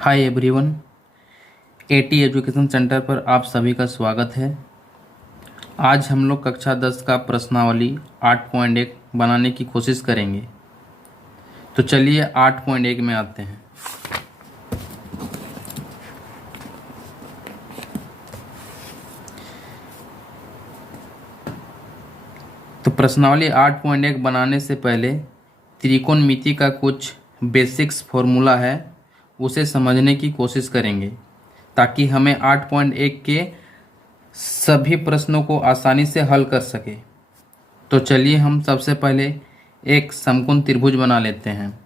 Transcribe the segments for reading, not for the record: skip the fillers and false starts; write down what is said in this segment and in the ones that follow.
Hi everyone. Eighty education centre पर आप सभी का स्वागत है। आज हम लोग कक्षा 10 का प्रश्नावली 8.1 बनाने की कोशिश करेंगे। तो चलिए 8.1 में आते हैं। तो प्रश्नावली 8.1 बनाने से पहले त्रिकोणमिति का कुछ बेसिक्स फॉर्मूला है, उसे समझने की कोशिश करेंगे ताकि हमें 8.1 के सभी प्रश्नों को आसानी से हल कर सके। तो चलिए हम सबसे पहले एक समकोण त्रिभुज बना लेते हैं।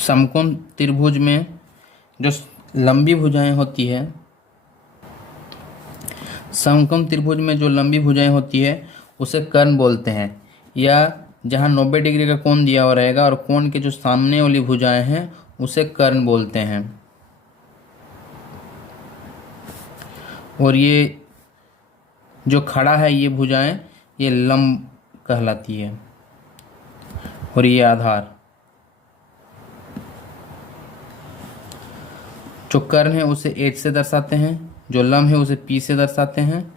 समकोण त्रिभुज में जो लंबी भुजाएं होती है, समकोण त्रिभुज में जो लंबी भुजाएं होती है उसे कर्ण बोलते हैं, या जहां 90 डिग्री का कोण दिया हुआ रहेगा और कोण के जो सामने वाली भुजाएं हैं उसे कर्ण बोलते हैं। और ये जो खड़ा है ये भुजाएं, ये लंब कहलाती है। और ये आधार, जो कर्ण है उसे H से दर्शाते हैं, जो लंब है उसे P से दर्शाते हैं,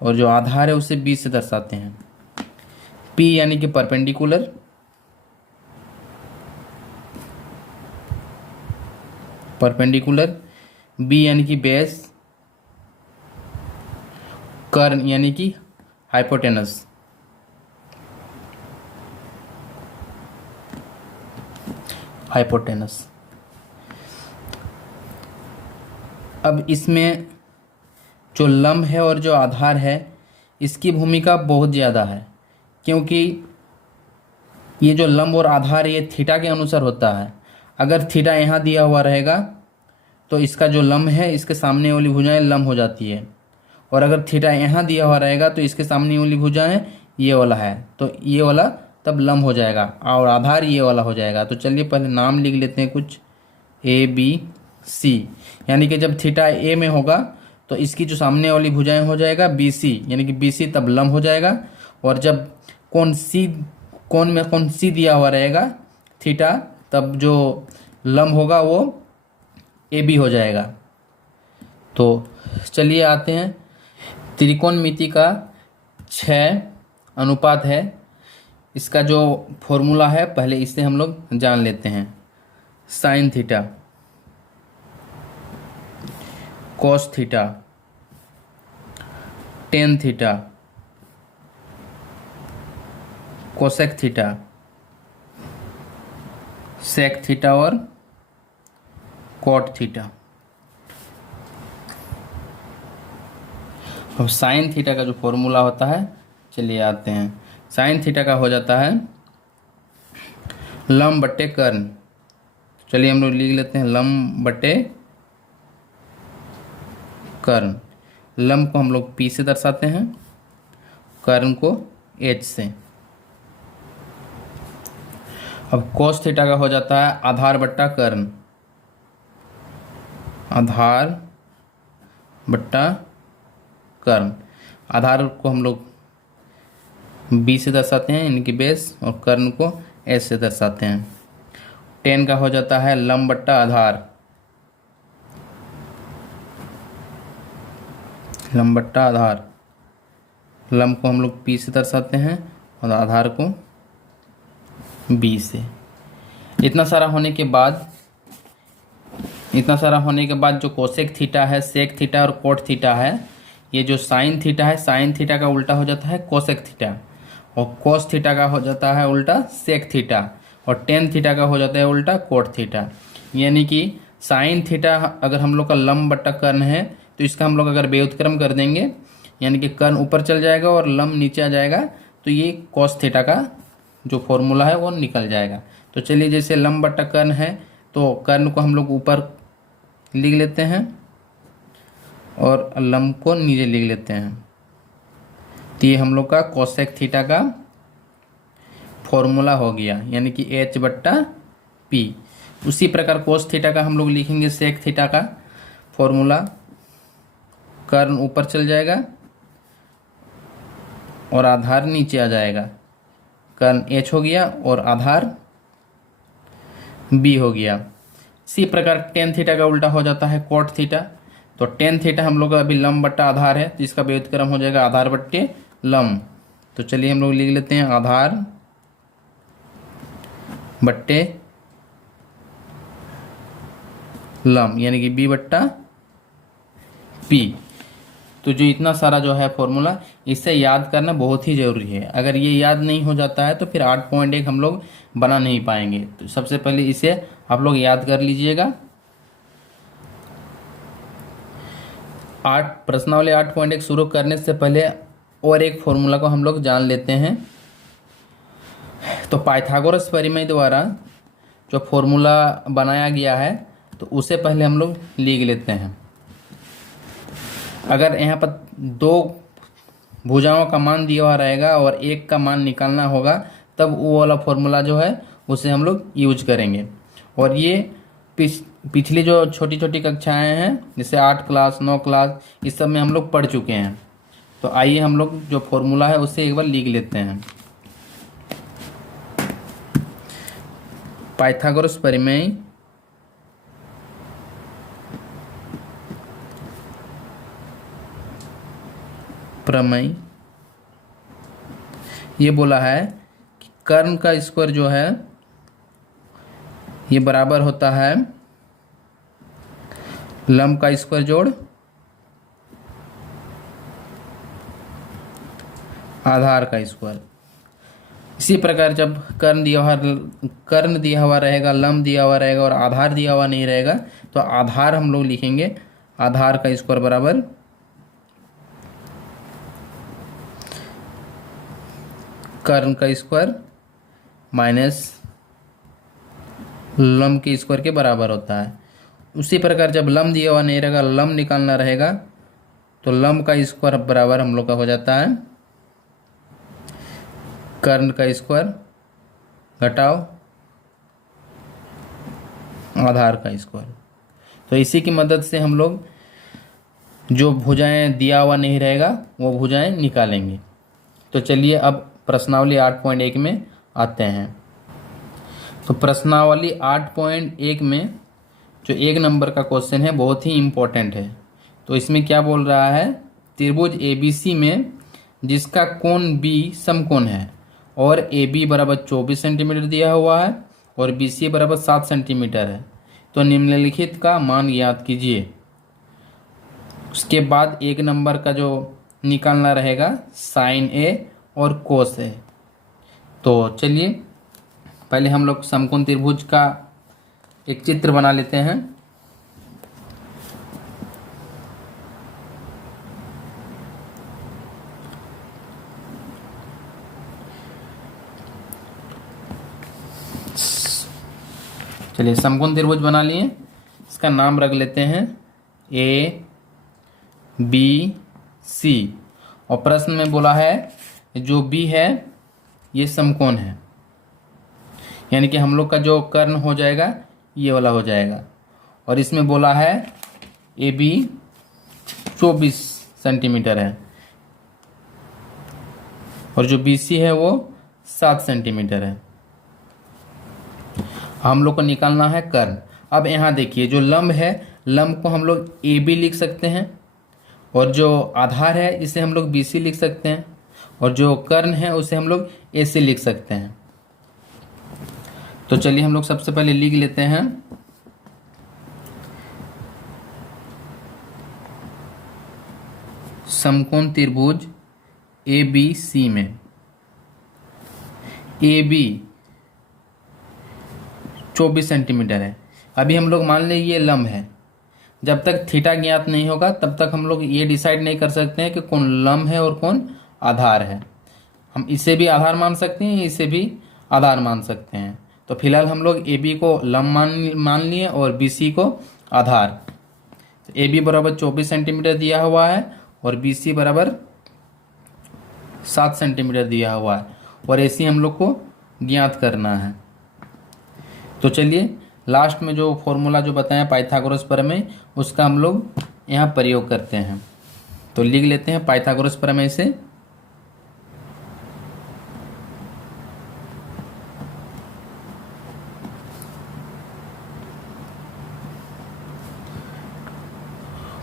और जो आधार है उसे B से दर्शाते हैं। P यानी कि परपेंडिकुलर, B यानी कि बेस, कर्ण यानी कि हाइपोटेनस। अब इसमें जो लंब है और जो आधार है इसकी भूमिका बहुत ज़्यादा है, क्योंकि ये जो लंब और आधार ये थीटा के अनुसार होता है। अगर थीटा यहाँ दिया हुआ रहेगा तो इसका जो लंब है इसके सामने वाली भुजाएं लंब हो जाती है, और अगर थीटा यहाँ दिया हुआ रहेगा तो इसके सामने वाली भुजाएं ये वाला है, तो ये वाला तब लंब हो जाएगा और आधार ये वाला हो जाएगा। तो चलिए पहले नाम लिख लेते हैं कुछ, ए बी सी, यानी कि जब थीटा ए में होगा तो इसकी जो सामने वाली भुजाएं हो जाएगा बी सी, यानी कि बी सी तब लंब हो जाएगा। और जब कोण में कोण सी दिया हुआ रहेगा थीटा, तब जो लंब होगा वो ए बी हो जाएगा। तो चलिए आते हैं, त्रिकोणमिति का 6 अनुपात है। इसका जो फॉर्मूला है पहले इससे हम लोग जान लेते हैं। Sine theta, cos theta, tan theta, cosec theta, sec theta और कॉट थीटा। अब साइन थीटा का जो फॉर्मूला होता है, चलिए आते हैं। साइन थीटा का हो जाता है लंब बट्टे कर्ण। चलिए हम लोग लिख लेते हैं लंब बट्टे कर्ण। लंब को हम लोग P से दर्शाते हैं, कर्ण को H से। अब कोस थीटा का हो जाता है आधार बट्टा कर्ण, आधार बट्टा कर्ण। आधार को हम लोग B से दर्शाते हैं यानी कि बेस, और कर्ण को S से दर्शाते हैं। टेन का हो जाता है लंब बट्टा आधार, लंब बट्टा आधार। लंब को हम लोग P से दर्शाते हैं और आधार को B से। इतना सारा होने के बाद जो कोसेक थीटा है, सेक थीटा और कोट थीटा है, ये जो साइन थीटा है, साइन थीटा का उल्टा हो जाता है कोसेक थीटा, और कोस थीटा का हो जाता है उल्टा सेक थीटा, और टेन थीटा का हो जाता है उल्टा कोट थीटा। यानी कि साइन थीटा अगर हम लोग का लंब बट्टा कर्ण है तो इसका हम लोग अगर व्युत्क्रम कर देंगे, यानी कि कर्ण ऊपर चल जाएगा और लंब नीचे आ जाएगा, तो ये कॉस थीटा का जो फॉर्मूला है वो निकल जाएगा। तो चलिए, जैसे लंब बट्टा कर्ण है तो कर्ण को हम लोग ऊपर लिख लेते हैं और लंब को नीचे लिख लेते हैं। तो ये हम लोग का कोसेक थीटा का फॉर्मूला हो गया, यानी कि H बट्टा P। उसी प्रकार कोस थीटा का हम लोग लिखेंगे सेक थीटा का फॉर्मूला, कर्ण ऊपर चल जाएगा और आधार नीचे आ जाएगा। कर्ण एच हो गया और आधार बी हो गया। इसी प्रकार टेन थीटा का उल्टा हो जाता है कॉट थीटा। तो टेन थीटा हम लोग का अभी लंब बट्टा आधार है, तो इसका व्युत्क्रम हो जाएगा आधार बट्टे लंब। तो चलिए हम लोग लिख लेते हैं आधार बट्टे लंब, यानी कि बी बट्टा पी। तो जो इतना सारा जो है फॉर्मूला, इसे याद करना बहुत ही ज़रूरी है। अगर ये याद नहीं हो जाता है तो फिर 8.1 हम लोग बना नहीं पाएंगे। तो सबसे पहले इसे आप लोग याद कर लीजिएगा। प्रश्नावली 8.1 शुरू करने से पहले और एक फॉर्मूला को हम लोग जान लेते हैं। तो पाइथागोरस प्रमेय द्वारा जो फॉर्मूला बनाया गया है, तो उसे पहले हम लोग लिख लेते हैं। अगर यहाँ पर दो भुजाओं का मान दिया हुआ रहेगा और एक का मान निकालना होगा, तब वो वाला फॉर्मूला जो है उसे हम लोग यूज करेंगे। और ये पिछली जो छोटी छोटी कक्षाएं हैं, जैसे 8 क्लास 9 क्लास, इस सब में हम लोग पढ़ चुके हैं। तो आइए हम लोग जो फॉर्मूला है उसे एक बार लिख लेते हैं। पाइथागोरस प्रमेय ये बोला है कि कर्ण का स्क्वायर जो है ये बराबर होता है लंब का स्क्वायर जोड़ आधार का स्क्वायर। इसी प्रकार जब कर्ण दिया हुआ रहेगा, लंब दिया हुआ रहेगा और आधार दिया हुआ नहीं रहेगा, तो आधार हम लोग लिखेंगे आधार का स्क्वायर बराबर कर्ण का स्क्वायर माइनस लंब के स्क्वायर के बराबर होता है। उसी प्रकार जब लंब दिया हुआ नहीं रहेगा, लंब निकालना रहेगा, तो लंब का स्क्वायर बराबर हम लोग का हो जाता है कर्ण का स्क्वायर घटाओ आधार का स्क्वायर। तो इसी की मदद से हम लोग जो भुजाएं दिया हुआ नहीं रहेगा वो भुजाएं निकालेंगे। तो चलिए अब प्रश्नावली 8.1 में आते हैं। तो प्रश्नावली 8.1 में जो 1 नंबर का क्वेश्चन है बहुत ही इम्पोर्टेंट है। तो इसमें क्या बोल रहा है, त्रिभुज ABC में जिसका कोण B समकोण है और AB बराबर 24 सेंटीमीटर दिया हुआ है और BC बराबर 7 सेंटीमीटर है, तो निम्नलिखित का मान ज्ञात कीजिए। उसके बाद 1 नंबर का जो निकालना रहेगा साइन A और कोस A। तो चलिए पहले हम लोग समकोण त्रिभुज का एक चित्र बना लेते हैं। चलिए समकोण त्रिभुज बना लिए, इसका नाम रख लेते हैं ABC। और प्रश्न में बोला है जो B है ये समकोण है, यानी कि हम लोग का जो कर्ण हो जाएगा ये वाला हो जाएगा। और इसमें बोला है AB 24 सेंटीमीटर है और जो BC है वो 7 सेंटीमीटर है। हम लोग को निकालना है कर्ण। अब यहाँ देखिए जो लंब है, लंब को हम लोग AB लिख सकते हैं और जो आधार है इसे हम लोग BC लिख सकते हैं और जो कर्ण है उसे हम लोग AC लिख सकते हैं। तो चलिए हम लोग सबसे पहले लिख लेते हैं समकोण त्रिभुज ABC में AB 24 सेंटीमीटर है। अभी हम लोग मान लें ये लंब है, जब तक थीटा ज्ञात नहीं होगा तब तक हम लोग ये डिसाइड नहीं कर सकते हैं कि कौन लंब है और कौन आधार है। हम इसे भी आधार मान सकते हैं, इसे भी आधार मान सकते हैं। तो फिलहाल हम लोग AB को लंब मान लिए और BC को आधार। तो AB बराबर 24 सेंटीमीटर दिया हुआ है और BC बराबर 7 सेंटीमीटर दिया हुआ है और AC हम लोग को ज्ञात करना है। तो चलिए लास्ट में जो फॉर्मूला जो बताया पाइथागोरस प्रमेय, उसका हम लोग यहाँ प्रयोग करते हैं। तो लिख लेते हैं पाइथागोरस प्रमेय से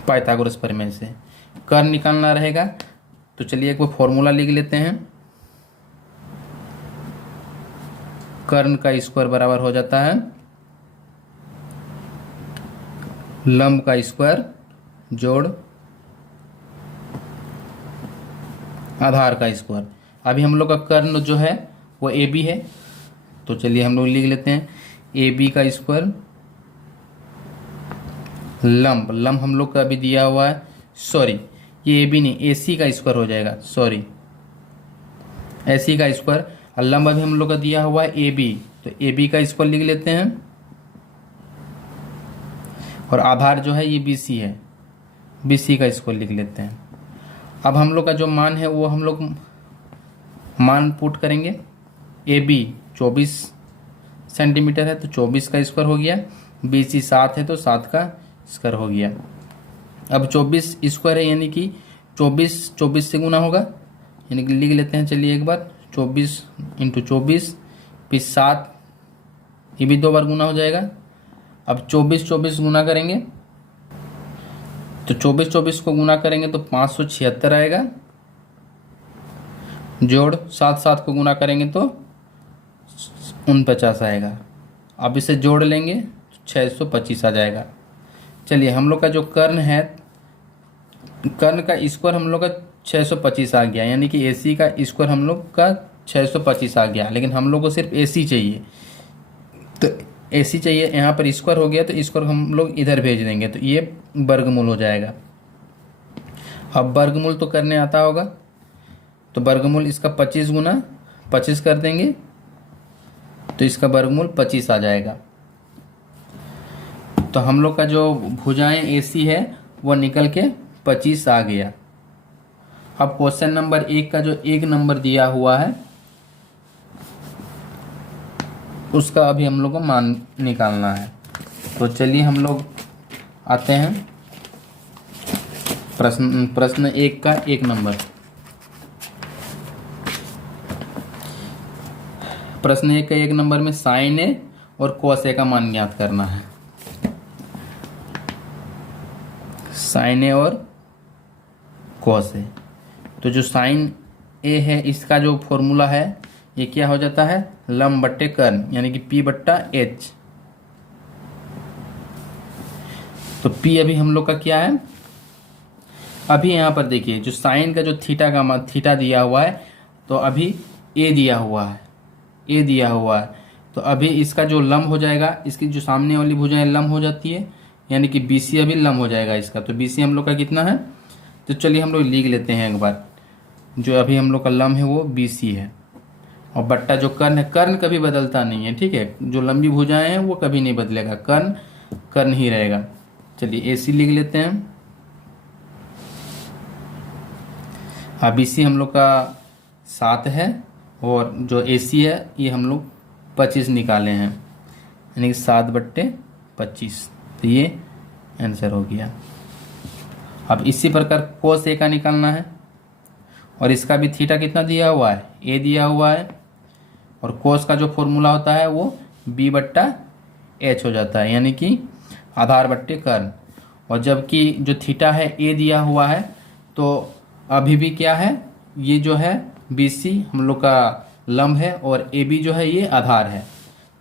पाइथागोरस प्रमेय से। कर्ण निकालना रहेगा तो चलिए एक बार फॉर्मूला लिख लेते हैं। कर्ण का स्क्वायर बराबर हो जाता है लंब का स्क्वायर जोड़ आधार का स्क्वायर। अभी हम लोग का कर्ण जो है वो ए बी है, तो चलिए हम लोग लिख लेते हैं ए बी का स्क्वायर लंब हम लोग का अभी दिया हुआ है, सॉरी ये ए बी नहीं ए सी का स्क्वायर हो जाएगा, सॉरी ए सी का स्क्वायर। और लंब अभी हम लोग का दिया हुआ है ए बी, तो ए बी का स्क्वायर लिख लेते हैं। और आधार जो है ये बी सी है, बी सी का स्क्वायर लिख लेते हैं। अब हम लोग का जो मान है वो हम लोग मान पुट करेंगे। ए बी 24 सेंटीमीटर है तो 24 का स्क्वायर हो गया, बी सी 7 है तो 7 का स्क्वायर हो गया। अब 24 स्क्वायर है यानी कि 24 से गुना होगा, यानी कि लिख लेते हैं चलिए एक बार 24 इंटू 24 फिर 7, ये भी 2 बार गुना हो जाएगा। अब 24 गुना करेंगे तो 24 को गुना करेंगे तो 576 आएगा, जोड़ 7 को गुना करेंगे तो 49 आएगा। अब इसे जोड़ लेंगे तो 625 आ जाएगा। चलिए हम लोग का जो कर्ण है, कर्ण का स्क्वायर हम लोग का 625 आ गया, यानी कि AC का स्क्वायर हम लोग का 625 आ गया। लेकिन हम लोग को सिर्फ AC चाहिए, तो AC चाहिए, यहाँ पर स्क्वायर हो गया तो स्क्वायर हम लोग इधर भेज देंगे तो ये वर्गमूल हो जाएगा। अब वर्गमूल तो करने आता होगा, तो वर्गमूल इसका 25 गुना 25 कर देंगे तो इसका वर्गमूल 25 आ जाएगा। तो हम लोग का जो भुजाएं AC है वो निकल के 25 आ गया। अब क्वेश्चन नंबर 1 का जो 1 नंबर दिया हुआ है उसका अभी हम लोग को मान निकालना है। तो चलिए हम लोग आते हैं प्रश्न 1 का 1 नंबर। प्रश्न 1 का 1 नंबर में साइन ए और कॉस ए का मान ज्ञात करना है। साइन ए और कॉस ए, तो जो साइन ए है इसका जो फॉर्मूला है ये क्या हो जाता है लंब बट्टे कर्ण, यानी कि P बट्टा H। तो P अभी हम लोग का क्या है, अभी यहाँ पर देखिए जो साइन का जो थीटा का मान थीटा दिया हुआ है, तो अभी A दिया हुआ है, A दिया हुआ है, तो अभी इसका जो लंब हो जाएगा, इसकी जो सामने वाली भुजाएं लंब हो जाती है, यानी कि BC अभी लंब हो जाएगा इसका। तो BC हम लोग का कितना है, तो चलिए हम लोग लिख लेते हैं एक बार। जो अभी हम लोग का लंब है वो BC है, और बट्टा जो कर्ण है, कर्ण कभी बदलता नहीं है, ठीक है, जो लंबी भुजाएं हैं वो कभी नहीं बदलेगा, कर्ण ही रहेगा। चलिए AC लिख लेते हैं। अब BC हम लोग का 7 है और जो AC है ये हम लोग 25 निकाले हैं, यानी कि 7 बट्टे 25, तो ये आंसर हो गया। अब इसी प्रकार कोस ए का निकालना है, और इसका भी थीटा कितना दिया हुआ है A दिया हुआ है, और कोस का जो फॉर्मूला होता है वो B बट्टा H हो जाता है, यानी कि आधार बट्टे कर्ण। और जबकि जो थीटा है A दिया हुआ है, तो अभी भी क्या है, ये जो है BC हम लोग का लंब है और AB जो है ये आधार है।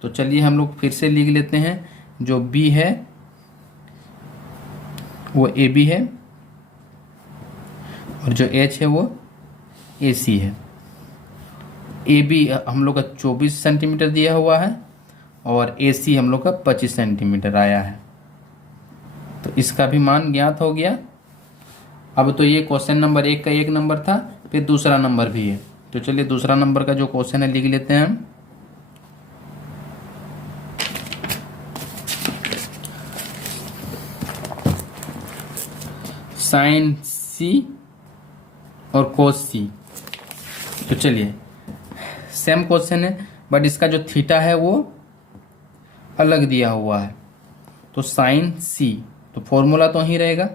तो चलिए हम लोग फिर से लिख लेते हैं, जो B है वो AB है और जो H है वो AC है। AB हम लोग का 24 सेंटीमीटर दिया हुआ है और AC हम लोग का 25 सेंटीमीटर आया है, तो इसका भी मान ज्ञात हो गया। अब तो ये क्वेश्चन नंबर 1 का 1 नंबर था, फिर दूसरा नंबर भी है। तो चलिए दूसरा नंबर का जो क्वेश्चन है लिख लेते हैं। साइन C और कोस C। तो चलिए सेम क्वेश्चन है, बट इसका जो थीटा है वो अलग दिया हुआ है। तो साइन C, तो फॉर्मूला तो ही रहेगा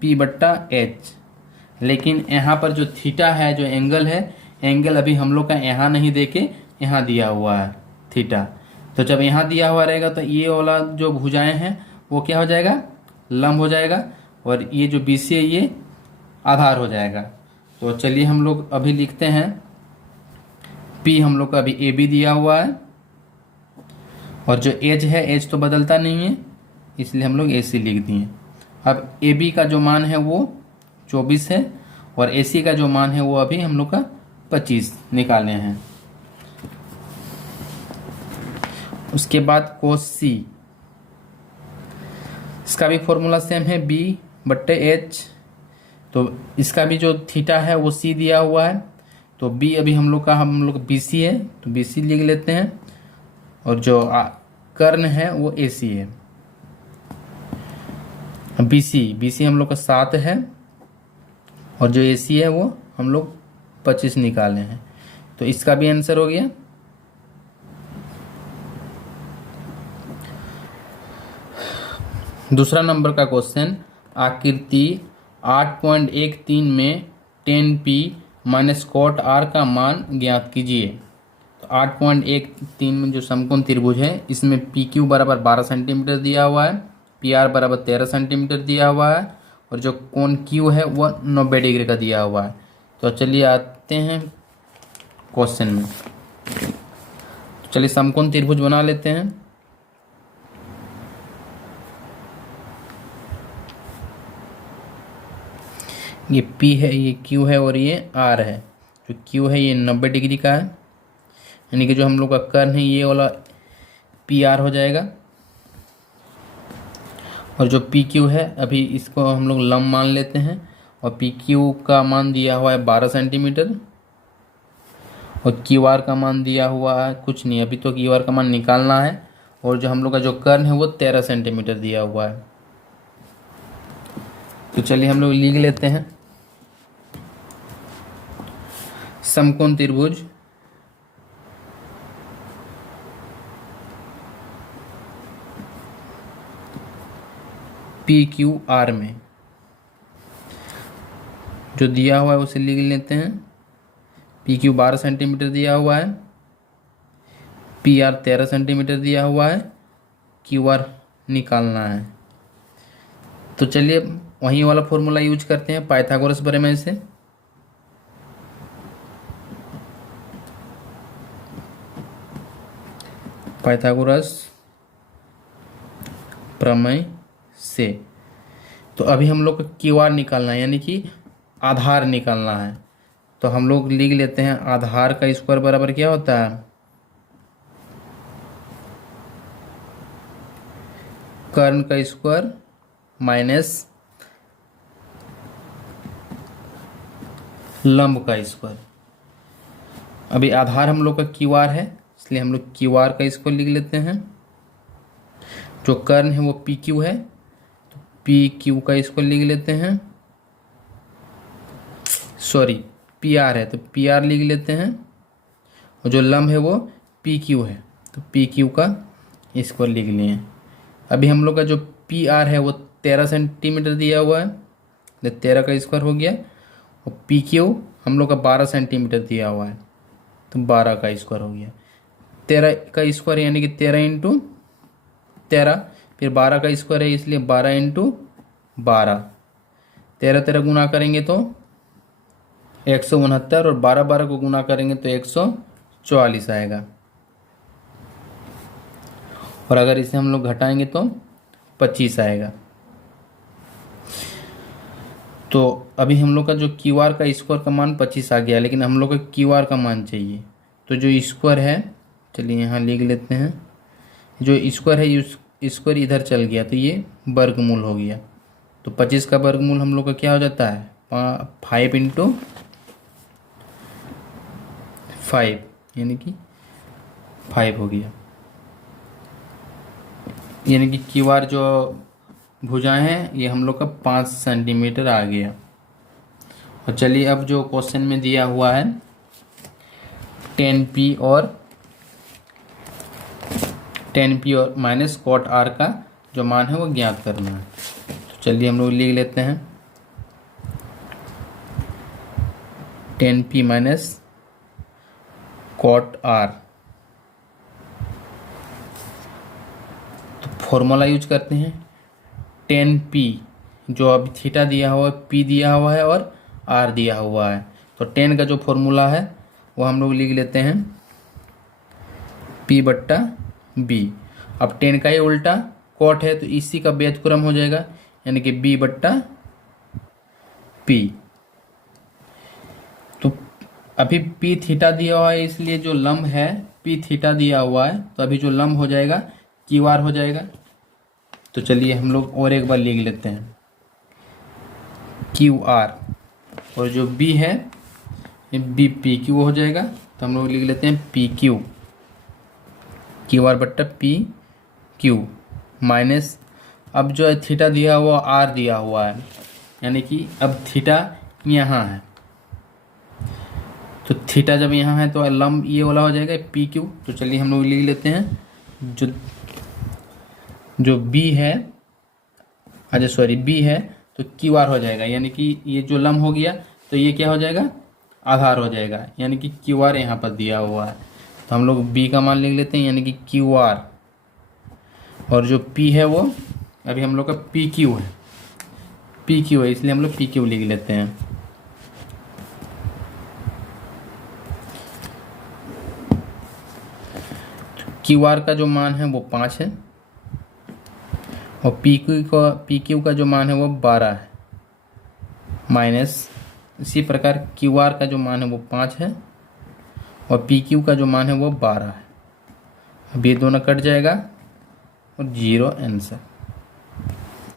P बट्टा H, लेकिन यहाँ पर जो थीटा है, जो एंगल है, एंगल अभी हम लोग का यहाँ नहीं देके यहाँ दिया हुआ है थीटा। तो जब यहाँ दिया हुआ रहेगा तो ये वाला जो भुजाएं हैं वो क्या हो जाएगा लंब हो जाएगा, और ये जो बी सी है ये आधार हो जाएगा। तो चलिए हम लोग अभी लिखते हैं, पी हम लोग का अभी ए बी दिया हुआ है, और जो एच है, एच तो बदलता नहीं है, इसलिए हम लोग ए सी लिख दिए। अब ए बी का जो मान है वो 24 है, और ए सी का जो मान है वो अभी हम लोग का 25 निकाले हैं। उसके बाद कोस सी, इसका भी फॉर्मूला सेम है, बी बट्टे एच। तो इसका भी जो थीटा है वो सी दिया हुआ है, तो बी अभी हम लोग बी सी है, तो बी सी लिख लेते हैं, और जो कर्ण है वो ए सी है। बी सी हम लोग का 7 है, और जो ए सी है वो हम लोग 25 निकाले हैं, तो इसका भी आंसर हो गया। दूसरा नंबर का क्वेश्चन, आकृति 8.13 में 10p माइनस कॉट आर का मान ज्ञात कीजिए। तो 8.13 में जो समकोण त्रिभुज है, इसमें पी क्यू बराबर 12 सेंटीमीटर दिया हुआ है, पी आर बराबर 13 सेंटीमीटर दिया हुआ है, और जो कोण क्यू है वो 90 डिग्री का दिया हुआ है। तो चलिए आते हैं क्वेश्चन में। तो चलिए समकोण त्रिभुज बना लेते हैं। ये P है, ये Q है, और ये R है। जो Q है ये 90 डिग्री का है, यानी कि जो हम लोग का कर्ण है ये वाला PR हो जाएगा, और जो PQ है अभी इसको हम लोग लंब मान लेते हैं, और PQ का मान दिया हुआ है 12 सेंटीमीटर, और QR का मान दिया हुआ है कुछ नहीं, अभी तो QR का मान निकालना है, और जो हम लोग का जो कर्ण है वो 13 सेंटीमीटर दिया हुआ है। तो चलिए हम लोग लिख लेते हैं, समकोण त्रिभुज पी क्यू आर में जो दिया हुआ है उसे लिख लेते हैं। पी क्यू 12 सेंटीमीटर दिया हुआ है, पी आर 13 सेंटीमीटर दिया हुआ है, क्यू आर निकालना है। तो चलिए वही वाला फॉर्मूला यूज करते हैं, पाइथागोरस प्रमेय से। पाइथागोरस प्रमेय से तो अभी हम लोग को क्यू आर निकालना है, यानी कि आधार निकालना है। तो हम लोग लिख लेते हैं, आधार का स्क्वायर बराबर क्या होता है, कर्ण का स्क्वायर माइनस लंब का स्क्वायर। अभी आधार हम लोग का क्यू आर है, इसलिए हम लोग क्यू आर का स्क्वायर लिख लेते हैं। जो कर्ण है वो पी क्यू है, तो पी क्यू का स्क्वायर लिख लेते हैं। सॉरी, पी आर है तो पी आर लिख लेते हैं, और जो लंब है वो पी क्यू है, तो पी क्यू का स्क्वायर लिख लिए। अभी हम लोग का जो पी आर है वो 13 सेंटीमीटर दिया हुआ है, तो 13 का स्क्वायर हो गया, और पी क्यू हम लोग का 12 सेंटीमीटर दिया हुआ है, तो 12 का स्क्वायर हो गया। 13 का स्क्वायर यानी कि 13 इंटू 13, फिर 12 का स्क्वायर है इसलिए 12 इंटू 12, 13 गुना करेंगे तो 169, और 12 को गुना करेंगे तो 144 आएगा, और अगर इसे हम लोग घटाएंगे तो 25 आएगा। तो अभी हम लोग का जो क्यू आर का स्क्वायर का मान 25 आ गया, लेकिन हम लोग का क्यू आर का मान चाहिए। तो जो स्क्वायर है, चलिए यहाँ लिख लेते हैं, जो स्क्वायर है स्क्वायर इधर चल गया, तो ये वर्गमूल हो गया। तो 25 का वर्गमूल हम लोग का क्या हो जाता है, 5 इंटू 5, यानी कि 5 हो गया। यानी कि क्यू आर जो भुजाएं हैं ये हम लोग का 5 सेंटीमीटर आ गया। और चलिए अब जो क्वेश्चन में दिया हुआ है 10p और माइनस कॉट आर का जो मान है वो ज्ञात करना है। तो चलिए हम लोग लिख लेते हैं 10p माइनस कॉट आर। तो फॉर्मूला यूज करते हैं, 10p जो अब थीटा दिया हुआ है, पी दिया हुआ है और आर दिया हुआ है। तो टेन का जो फॉर्मूला है वो हम लोग लिख लेते हैं पी बट्टा बी। अब टेन का ही उल्टा कॉट है तो इसी का व्युत्क्रम हो जाएगा, यानी कि बी बट्टा पी। तो अभी पी थीटा दिया हुआ है, इसलिए जो लंब है पी थीटा दिया हुआ है, तो अभी जो लंब हो जाएगा क्यू आर हो जाएगा। तो चलिए हम लोग और एक बार लिख लेते हैं क्यू आर, और जो बी है बी पी क्यू हो जाएगा। तो हम लोग लिख लेते हैं पी क्यू, क्यू आर बट्टा पी क्यू माइनस, अब जो है थीटा दिया हुआ आर दिया हुआ है, यानी कि अब थीटा यहाँ है, तो थीटा जब यहाँ है तो लंब ये वाला हो जाएगा पी क्यू। तो चलिए हम लोग लिख लेते हैं जो बी है, अच्छा सॉरी बी है तो क्यू आर हो जाएगा, यानी कि ये जो लंब हो गया तो ये क्या हो जाएगा आधार हो जाएगा, यानी कि क्यू आर यहाँ पर दिया हुआ है। तो हम लोग बी का मान लिख लेते हैं, यानी कि क्यू आर, और जो पी है वो अभी हम लोग का पी क्यू है, पी क्यू है इसलिए हम लोग पी क्यू लिख लेते हैं। क्यू आर का जो मान है वो 5 है और पी क्यू का जो मान है वो 12 है, माइनस इसी प्रकार क्यू आर का जो मान है वो 5 है और पी क्यू का जो मान है वो 12 है। अब ये दोनों कट जाएगा और 0 आंसर।